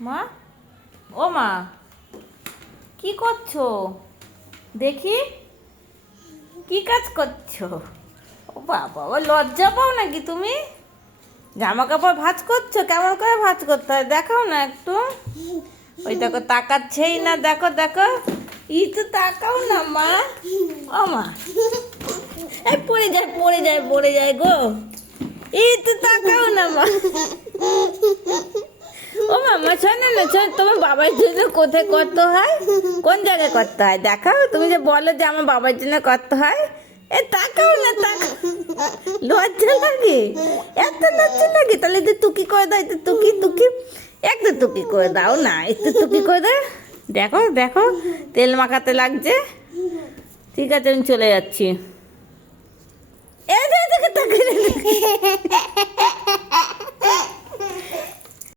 মা, ও মা, কি করছো? দেখি, কি কাজ করছো? ও বাবা, ও লজ্জা পাও নাকি তুমি? জামা কাপড় ভাঁজ করছো? কেমন করে ভাঁজ করতে হয় দেখাও না একটু। ওই দেখো, তাকাচ্ছেই না, দেখো দেখো। তো তাকাও না মা। ও মা, এই পড়ে যায় পড়ে যায় পড়ে যায় গো। তো তাকাও না মা। ও মামা, শোনো না, শোন, তোমার বাবার জন্য কোথায় করতে হয়, কোন জায়গায় করতে হয় দেখাও। তুমি যে বলো যে আমার বাবার জন্য করতে হয়, তাকাও না, তাকাও। লজ্জা লাগে? এত লজ্জা লাগে? তাহলে একটু টুকি করে দাও, একটু টুকি টুকি, একটু টুকি করে দাও না, একটু টুকি করে দাও। দেখো দেখো, তেল মাখাতে লাগছে। ঠিক আছে, আমি চলে যাচ্ছি। এই দেখো, তাকিয়ে